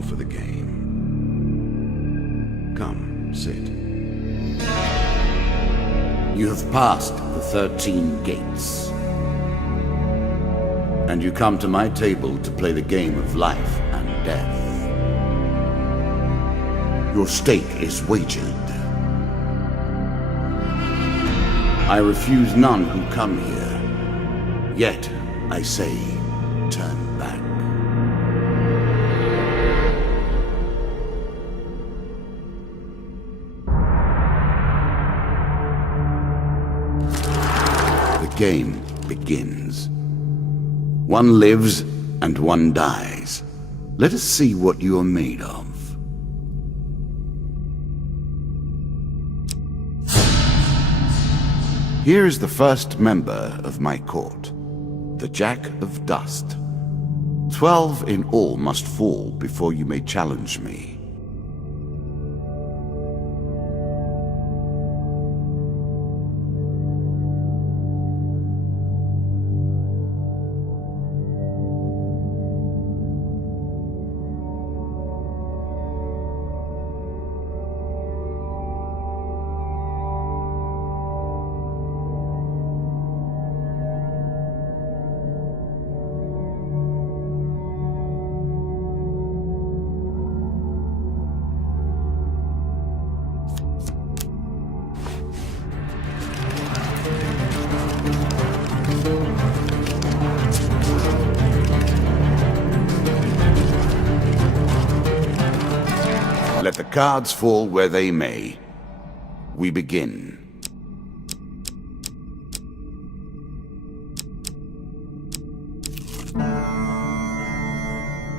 all for the game. Come, sit. You have passed the 13 gates. And you come to my table to play the game of life and death. Your stake is wagered. I refuse none who come here. Yet, I say, turn back. The game begins. One lives and one dies. Let us see what you are made of. Here is the first member of my court, the Jack of Dust. 12 in all must fall before you may challenge me. Let the cards fall where they may. We begin.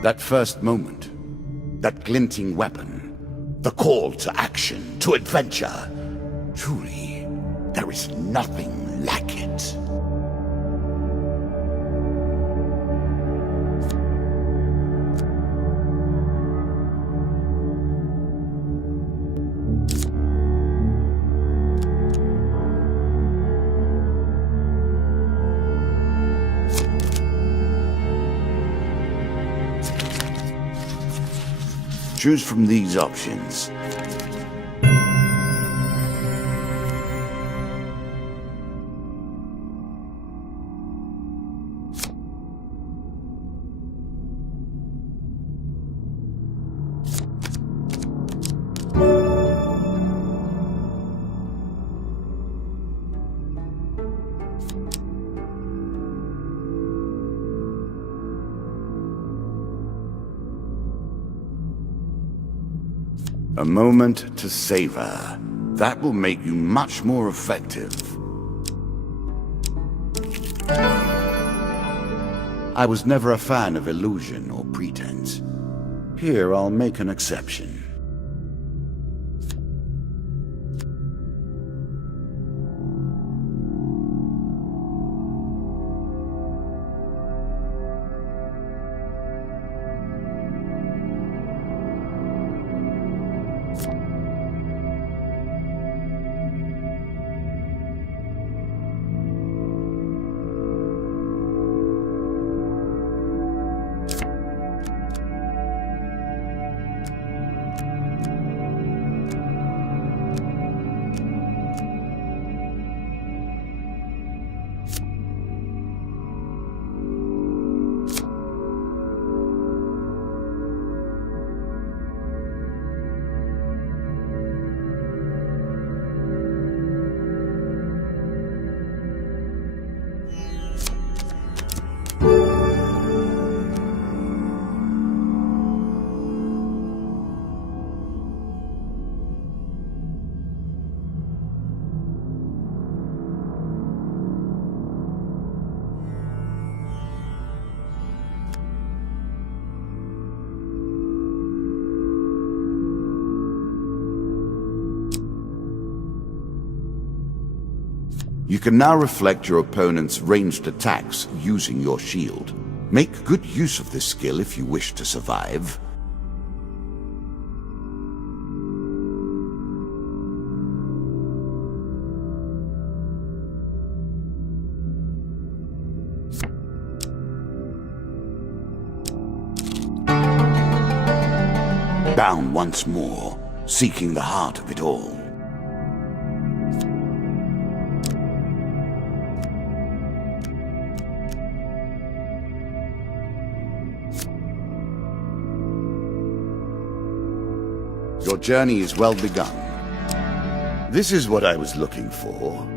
That first moment, that glinting weapon, the call to action, to adventure. Truly, there is nothing like it. Choose from these options. A moment to savor. That will make you much more effective. I was never a fan of illusion or pretense. Here, I'll make an exception. You can now reflect your opponent's ranged attacks using your shield. Make good use of this skill if you wish to survive. bound once more, seeking the heart of it all. Your journey is well begun. This is what I was looking for.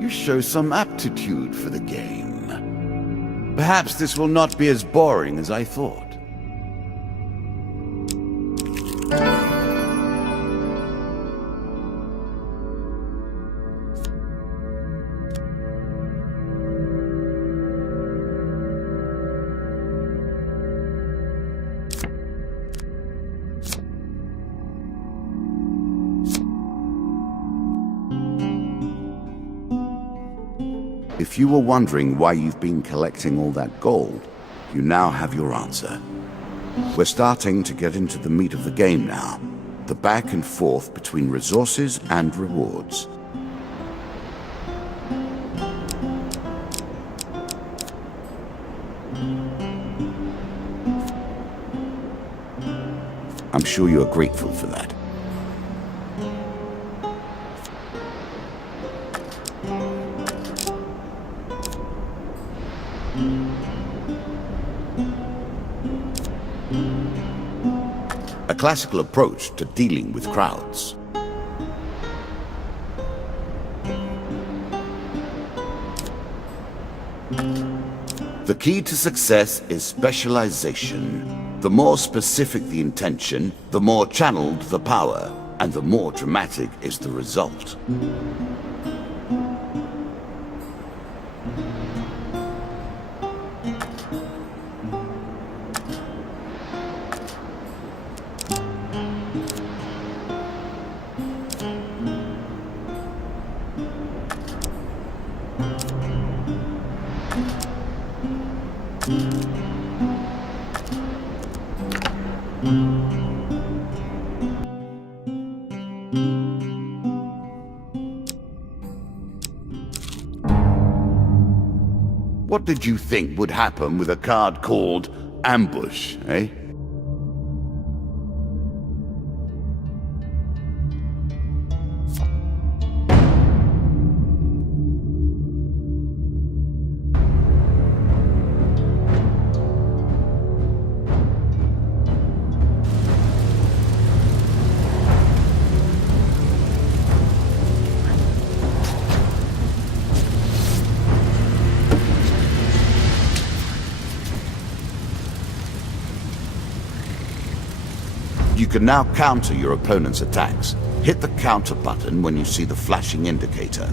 You show some aptitude for the game. Perhaps this will not be as boring as I thought. If you were wondering why you've been collecting all that gold, you now have your answer. We're starting to get into the meat of the game now, the back and forth between resources and rewards. I'm sure you are grateful for that. A classical approach to dealing with crowds. The key to success is specialization. The more specific the intention, the more channeled the power, and the more dramatic is the result. What did you think would happen with a card called Ambush, eh? You can now counter your opponent's attacks. Hit the counter button when you see the flashing indicator.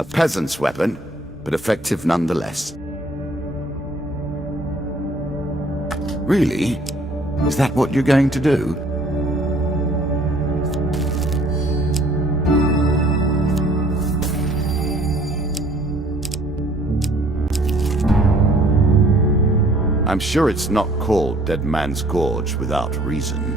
A peasant's weapon, but effective nonetheless. Really? Is that what you're going to do? I'm sure it's not called Dead Man's Gorge without reason.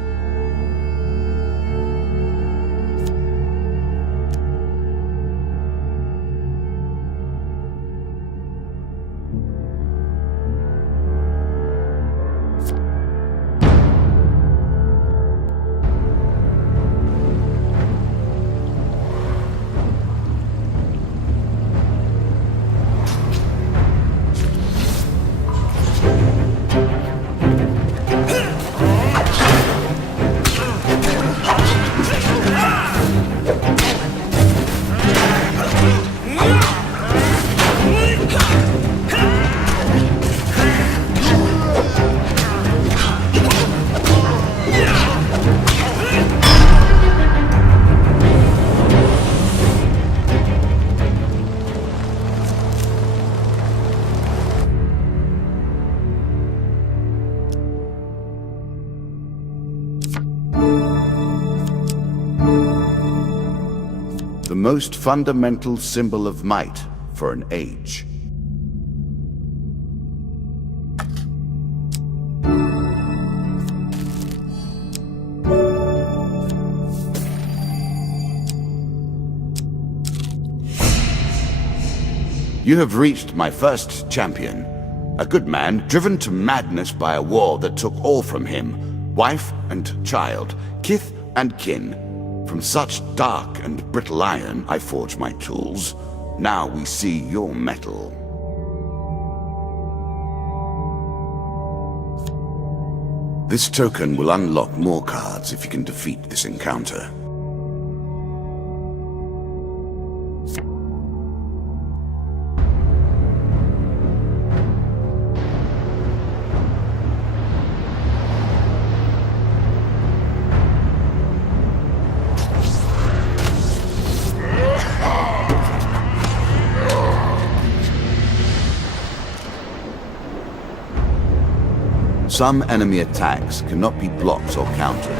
most fundamental symbol of might for an age. You have reached my first champion. A good man, driven to madness by a war that took all from him. Wife and child, kith and kin. From such dark and brittle iron I forge my tools. Now we see your metal. This token will unlock more cards if you can defeat this encounter. Some enemy attacks cannot be blocked or countered.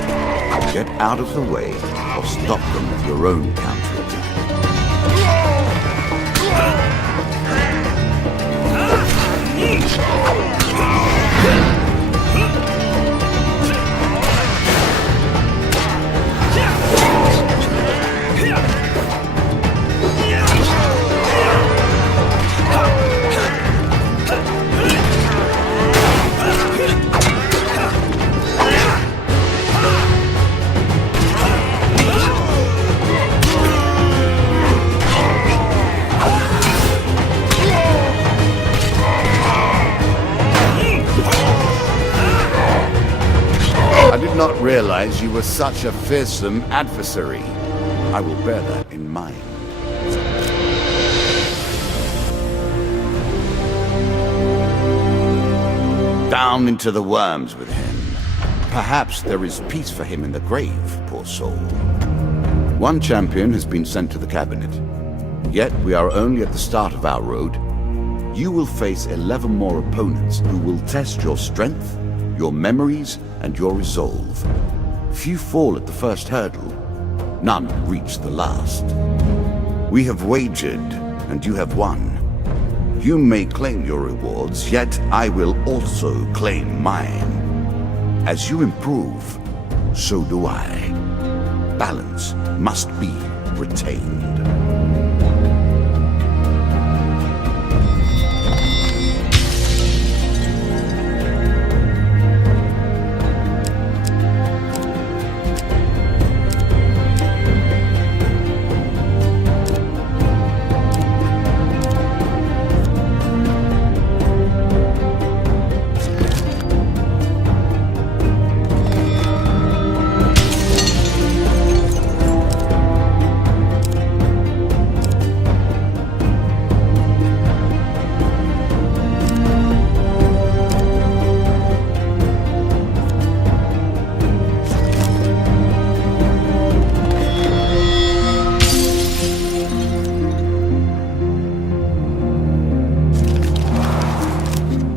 Get out of the way or stop them with your own counterattack. I did not realize you were such a fearsome adversary. I will bear that in mind. Down into the worms with him. Perhaps there is peace for him in the grave, poor soul. One champion has been sent to the cabinet. Yet we are only at the start of our road. You will face 11 more opponents who will test your strength, your memories, and your resolve. Few fall at the first hurdle. None reach the last. We have wagered, and you have won. You may claim your rewards, yet I will also claim mine. As you improve, so do I. Balance must be retained.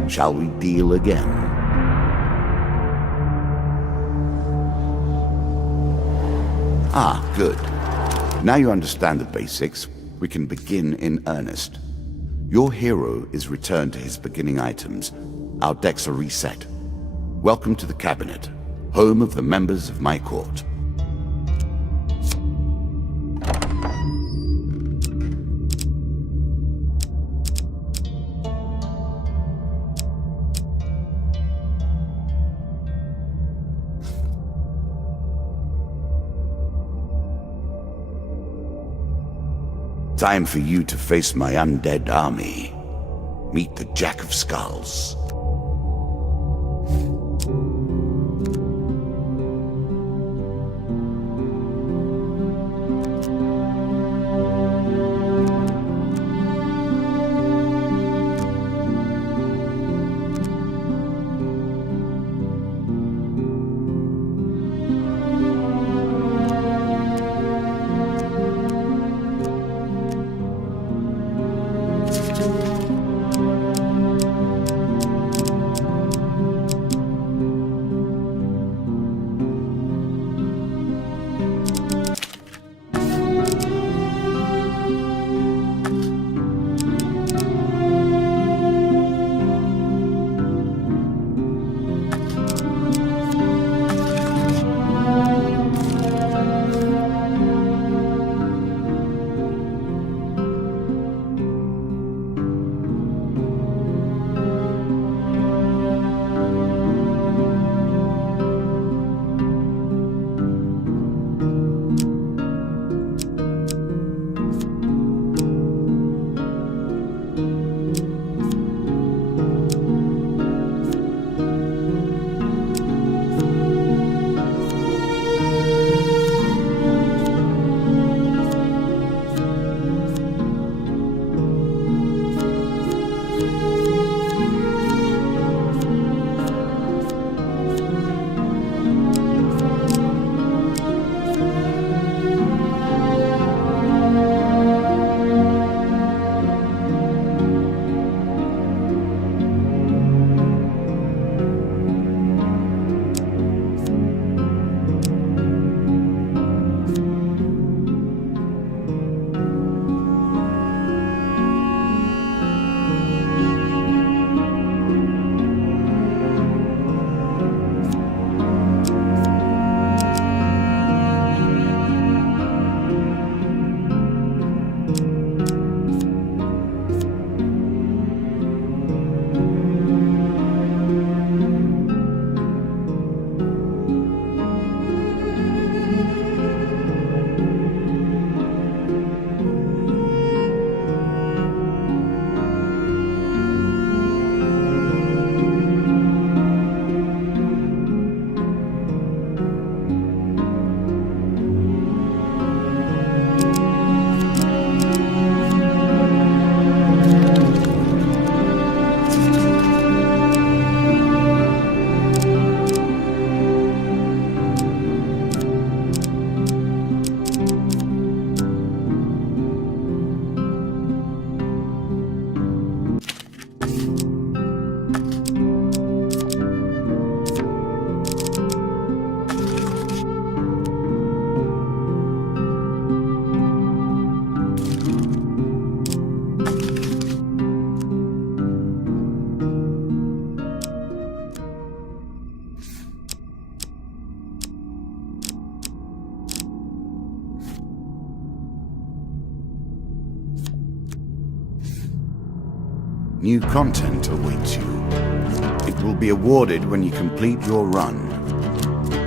Shall we deal again? Ah, good. Now you understand the basics, we can begin in earnest. Your hero is returned to his beginning items. Our decks are reset. Welcome to the cabinet, home of the members of my court. Time for you to face my undead army. Meet the Jack of Skulls. New content awaits you. It will be awarded when you complete your run.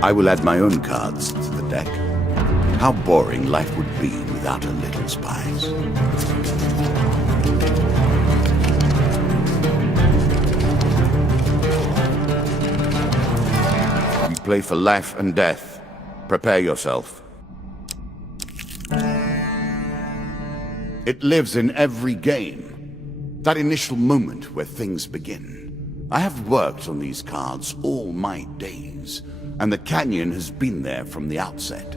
I will add my own cards to the deck. How boring life would be without a little spice. You play for life and death. Prepare yourself. It lives in every game. That initial moment where things begin. I have worked on these cards all my days, and the canyon has been there from the outset.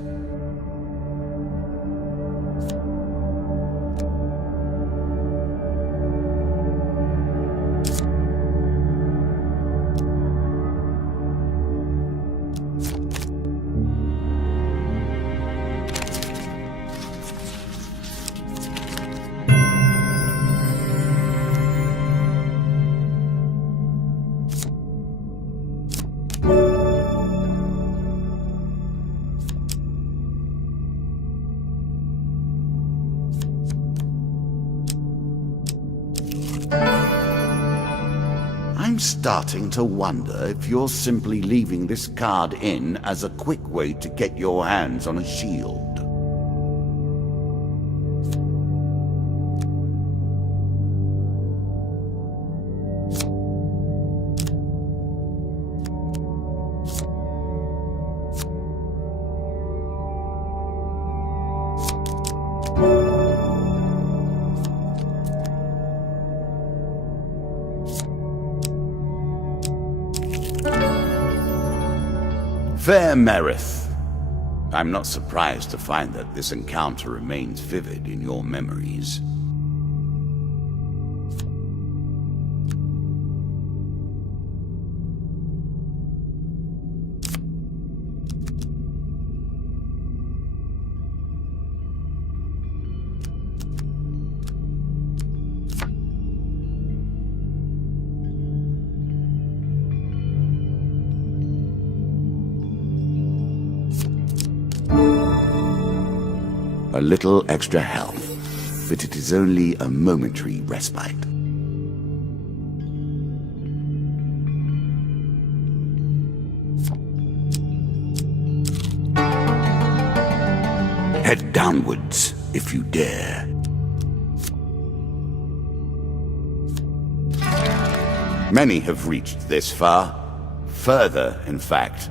I'm starting to wonder if you're simply leaving this card in as a quick way to get your hands on a shield. Fair Merith, I'm not surprised to find that this encounter remains vivid in your memories. A little extra health, but it is only a momentary respite. Head downwards, if you dare. Many have reached this far. Further, in fact.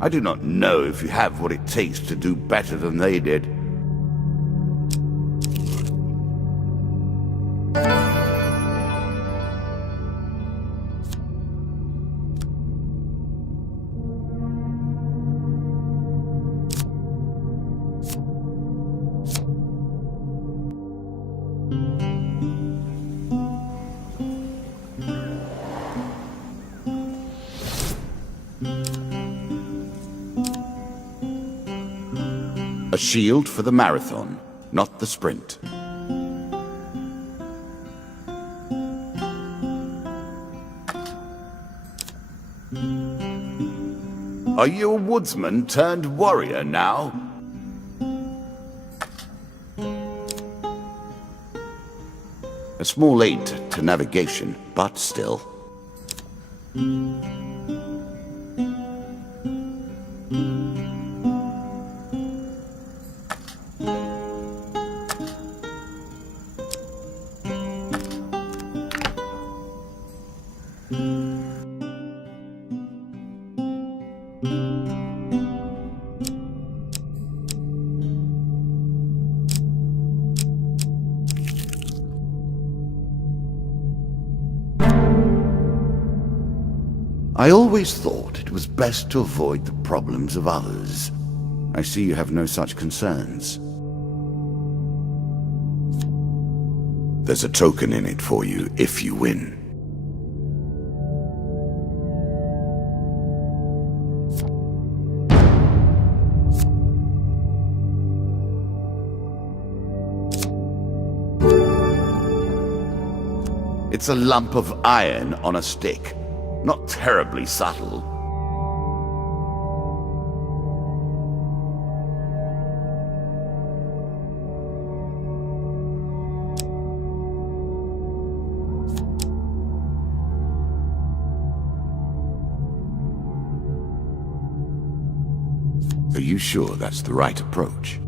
I do not know if you have what it takes to do better than they did. A shield for the marathon, not the sprint. Are you a woodsman turned warrior now? A small aid to navigation, but still. I always thought it was best to avoid the problems of others. I see you have no such concerns. There's a token in it for you if you win. It's a lump of iron on a stick. Not terribly subtle. Are you sure that's the right approach?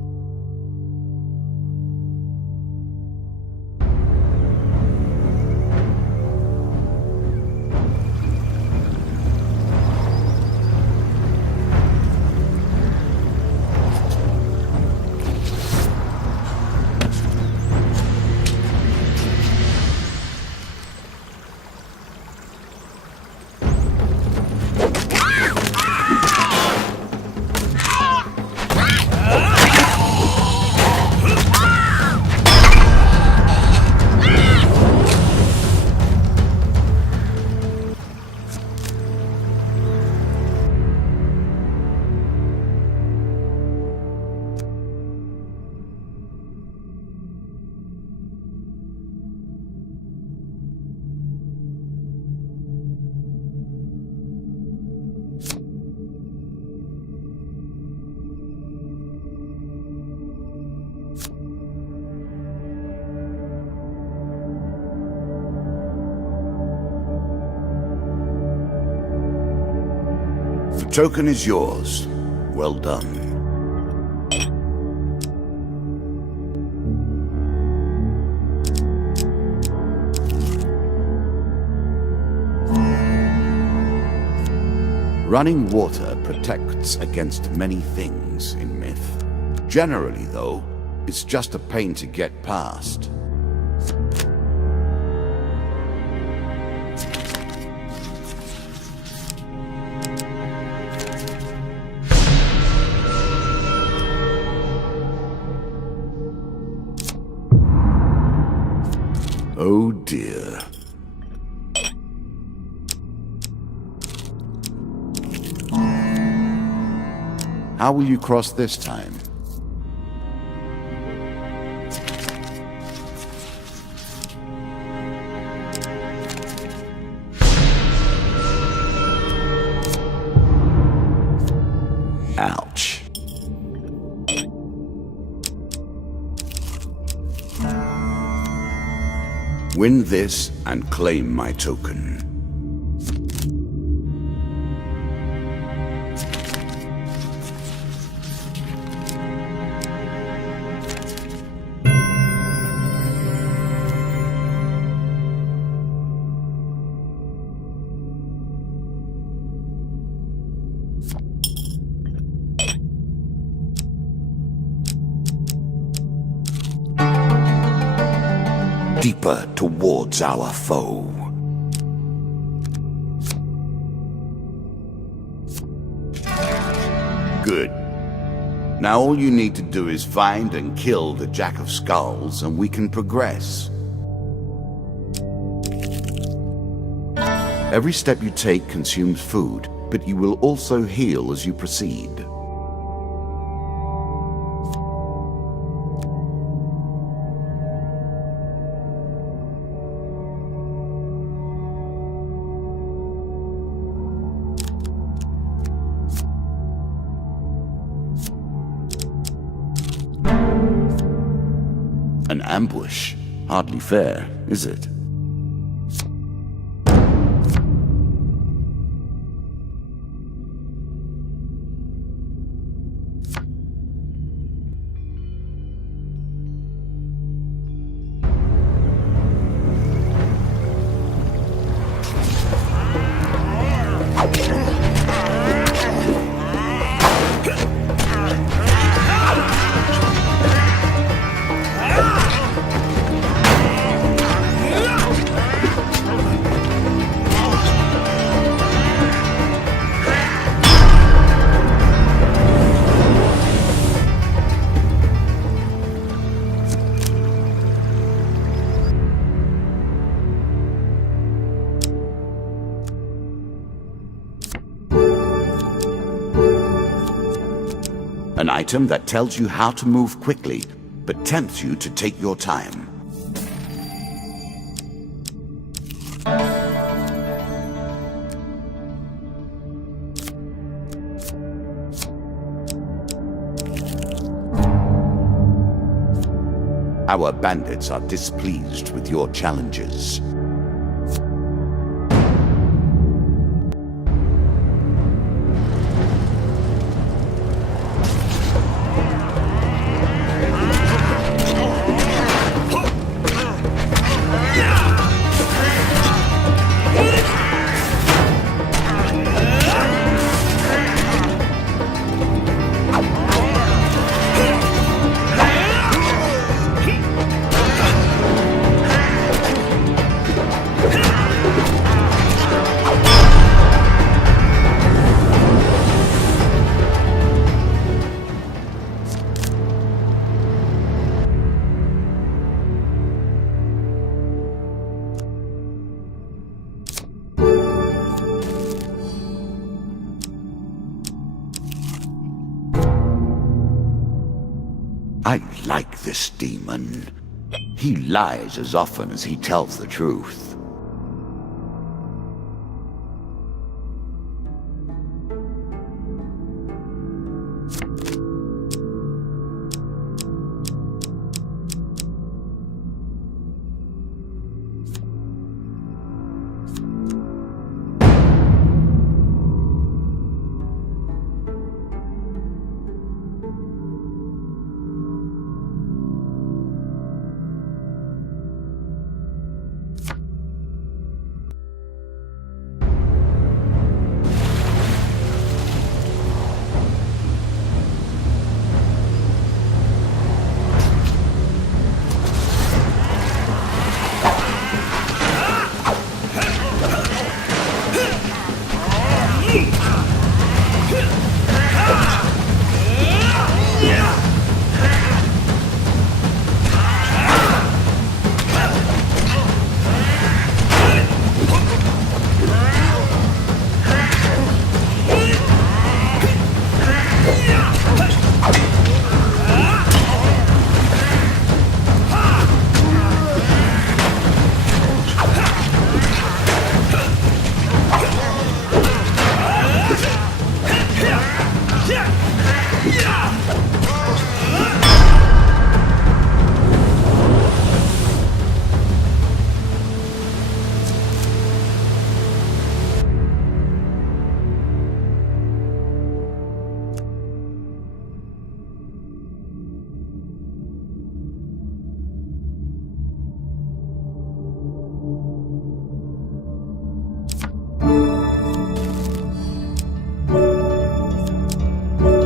The token is yours. Well done. Running water protects against many things in myth. Generally, though, it's just a pain to get past. Oh dear. How will you cross this time? Ouch. Win this and claim my token. Deeper towards our foe. Good. Now all you need to do is find and kill the Jack of Skulls, and we can progress. Every step you take consumes food, but you will also heal as you proceed. An ambush? Hardly fair, is it? An item that tells you how to move quickly, but tempts you to take your time. Our bandits are displeased with your challenges. I like this demon. He lies as often as he tells the truth.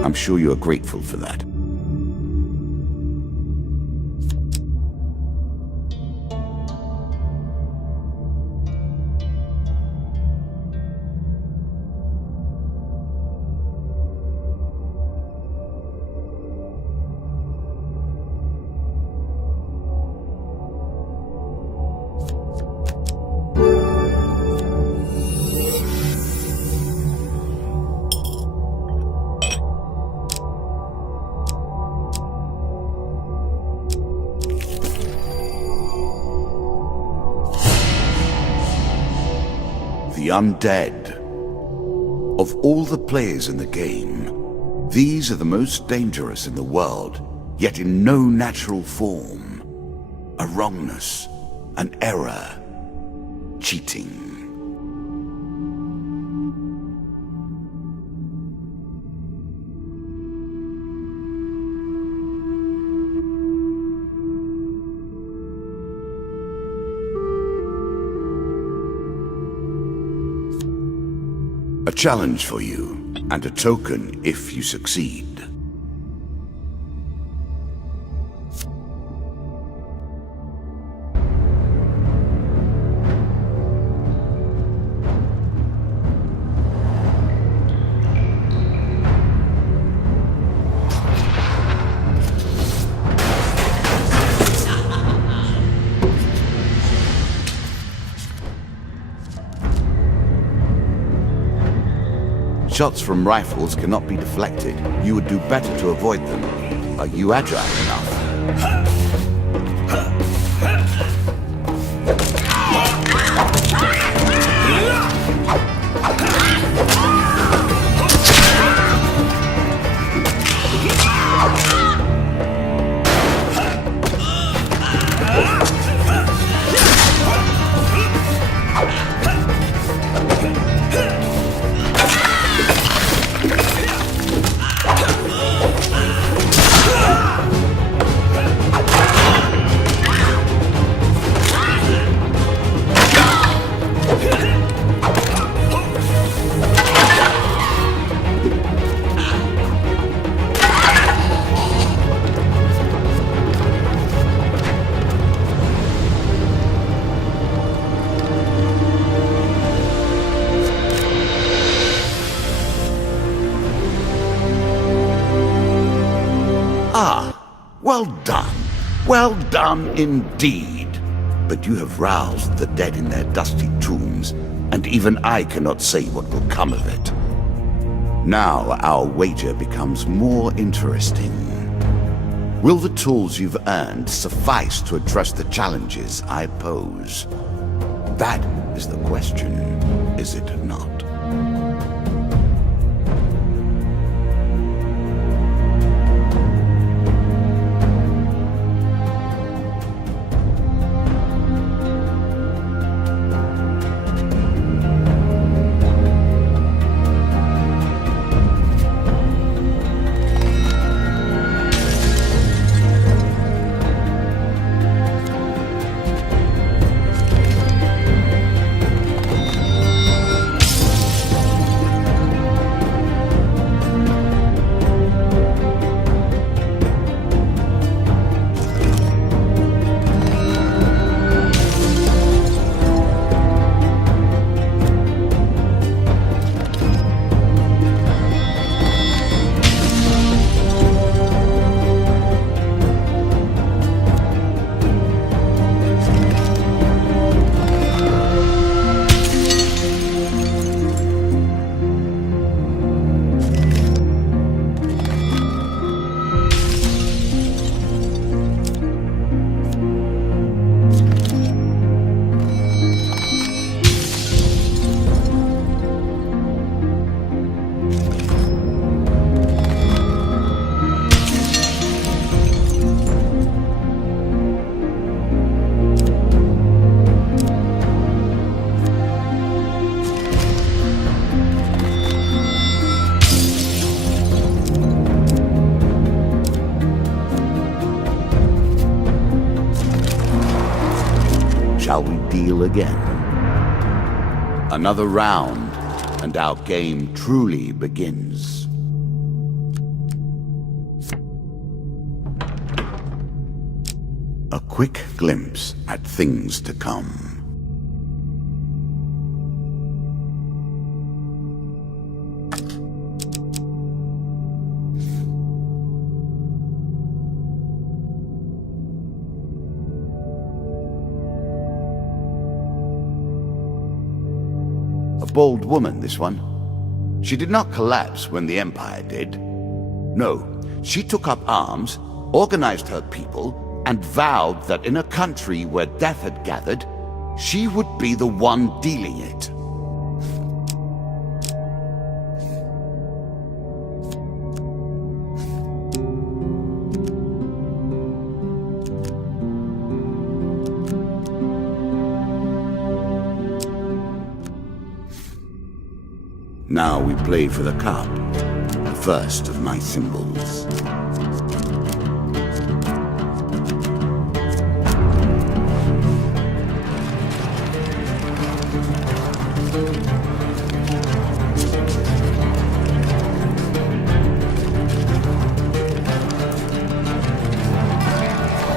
I'm sure you are grateful for that. The undead. Of all the players in the game, these are the most dangerous in the world, yet in no natural form. A wrongness, an error, cheating. A challenge for you, and a token if you succeed. Shots from rifles cannot be deflected. You would do better to avoid them. Are you agile enough? Well done. Well done indeed. But you have roused the dead in their dusty tombs, and even I cannot say what will come of it. Now our wager becomes more interesting. Will the tools you've earned suffice to address the challenges I pose? That is the question, is it not? Shall we deal again? Another round, and our game truly begins. A quick glimpse at things to come. A bold woman, this one. She did not collapse when the Empire did. No, she took up arms, organized her people, and vowed that in a country where death had gathered, she would be the one dealing it. Now we play for the cup, the first of my symbols.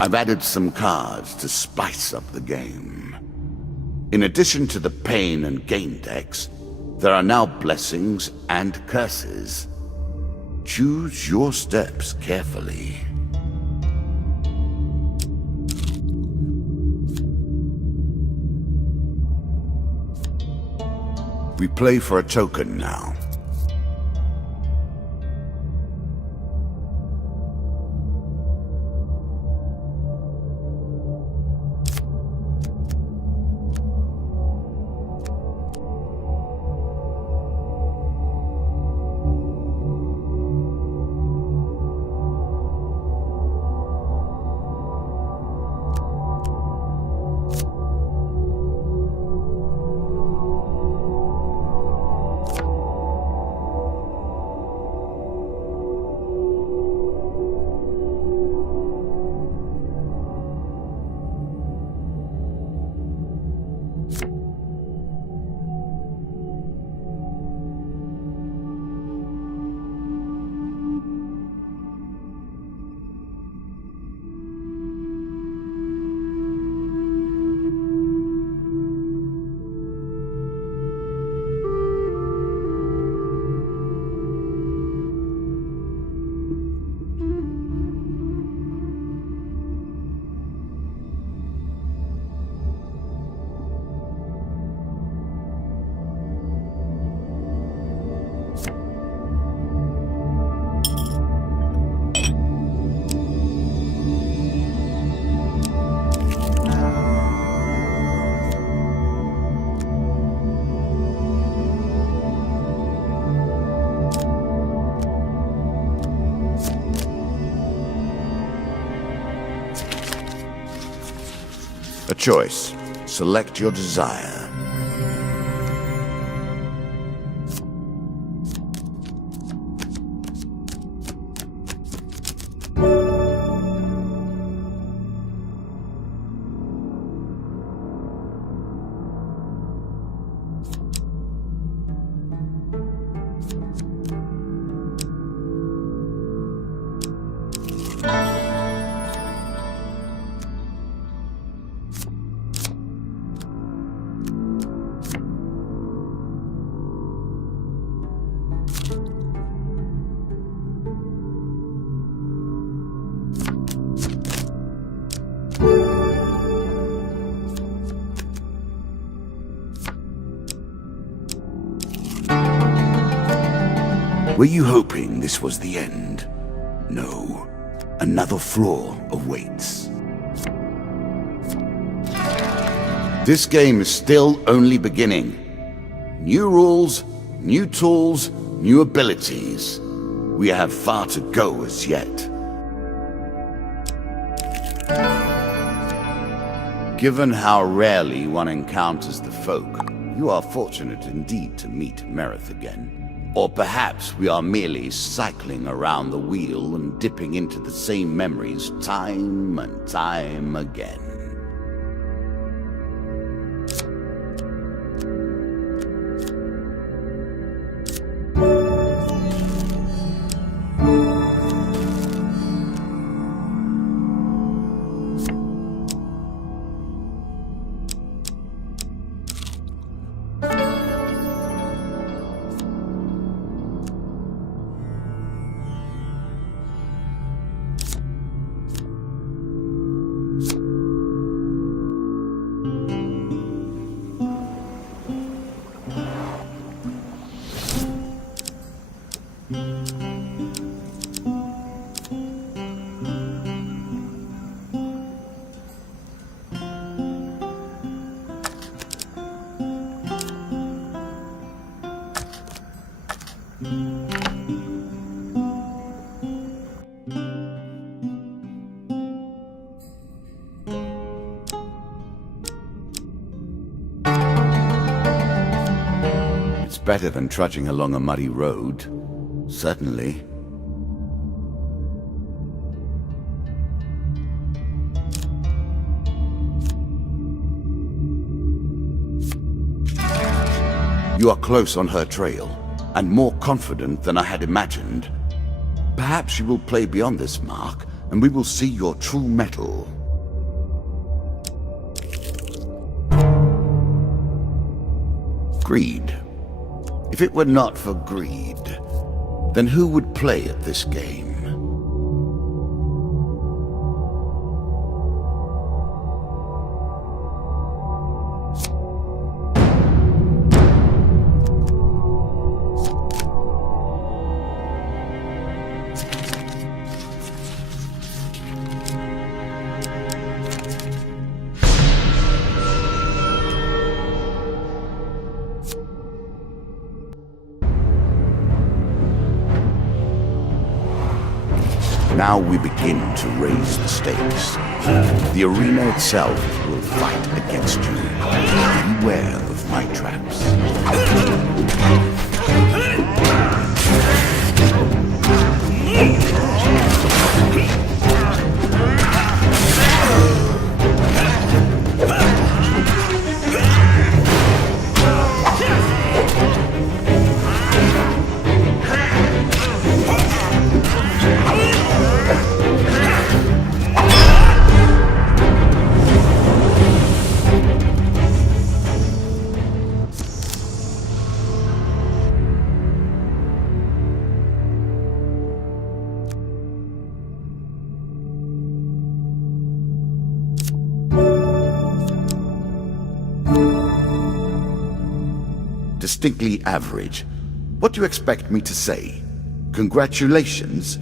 I've added some cards to spice up the game. In addition to the pain and gain decks, there are now blessings and curses. Choose your steps carefully. We play for a token now. A choice. Select your desire. Were you hoping this was the end? No. Another floor awaits. This game is still only beginning. New rules, new tools, new abilities. We have far to go as yet. Given how rarely one encounters the folk, you are fortunate indeed to meet Merith again. Or perhaps we are merely cycling around the wheel and dipping into the same memories time and time again. It's better than trudging along a muddy road. Certainly. You are close on her trail, and more confident than I had imagined. Perhaps you will play beyond this mark, and we will see your true mettle. Greed. If it were not for greed, then who would play at this game? Now we begin to raise the stakes. The arena itself will fight against you. Beware of my traps. Distinctly average. What do you expect me to say? Congratulations?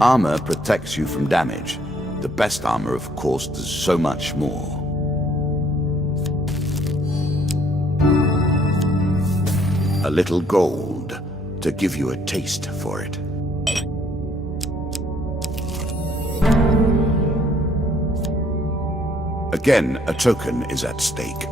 Armor protects you from damage. The best armor, of course, does so much more. A little gold. to give you a taste for it. Again, a token is at stake.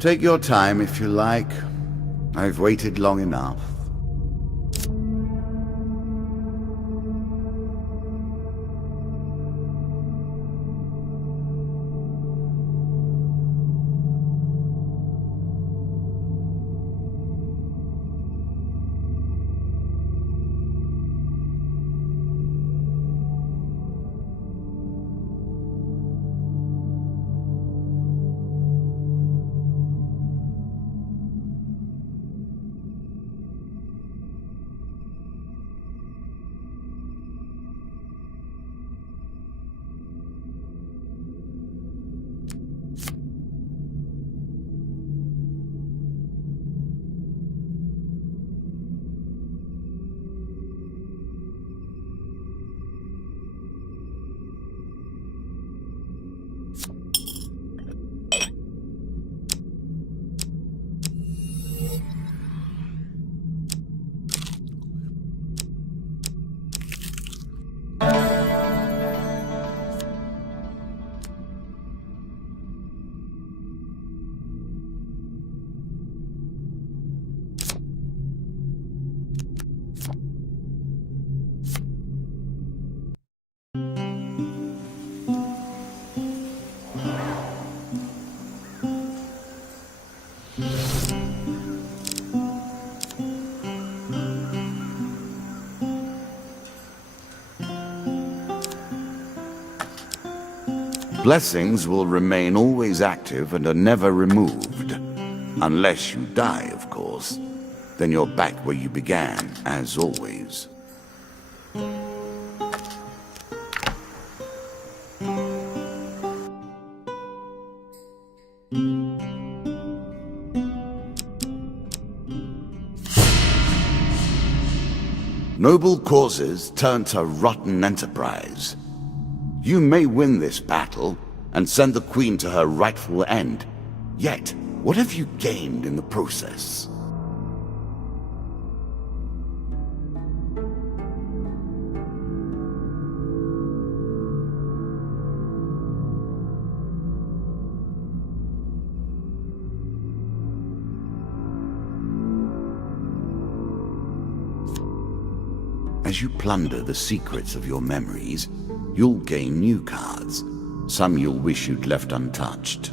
Take your time if you like. I've waited long enough. Blessings will remain always active and are never removed. Unless you die, of course. Then you're back where you began, as always. Noble causes turn to rotten enterprise. You may win this battle and send the Queen to her rightful end. Yet, what have you gained in the process? As you plunder the secrets of your memories, you'll gain new cards. Some you'll wish you'd left untouched.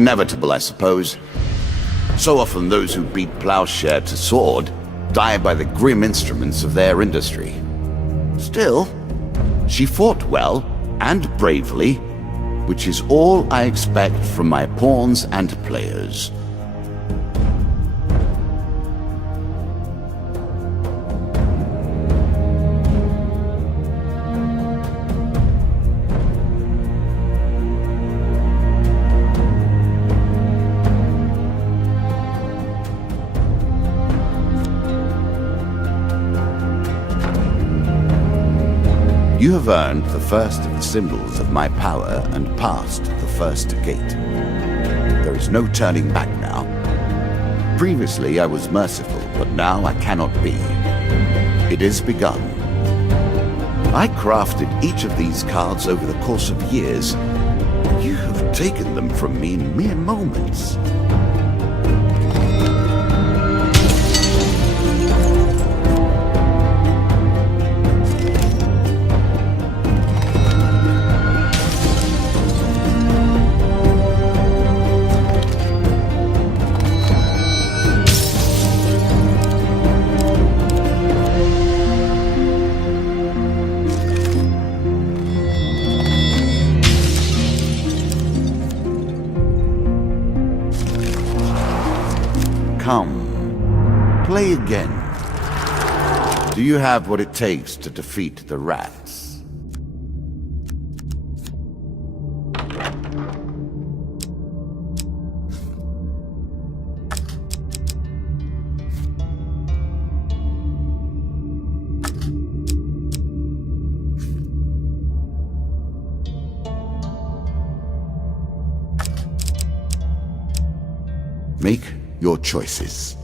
Inevitable, I suppose. So often those who beat plowshare to sword die by the grim instruments of their industry. Still, she fought well and bravely, which is all I expect from my pawns and players. You have earned the first of the symbols of my power and passed the first gate. There is no turning back now. Previously I was merciful, but now I cannot be. It is begun. I crafted each of these cards over the course of years. You have taken them from me in mere moments. Come, play again. Do you have what it takes to defeat the rats? Make your choices.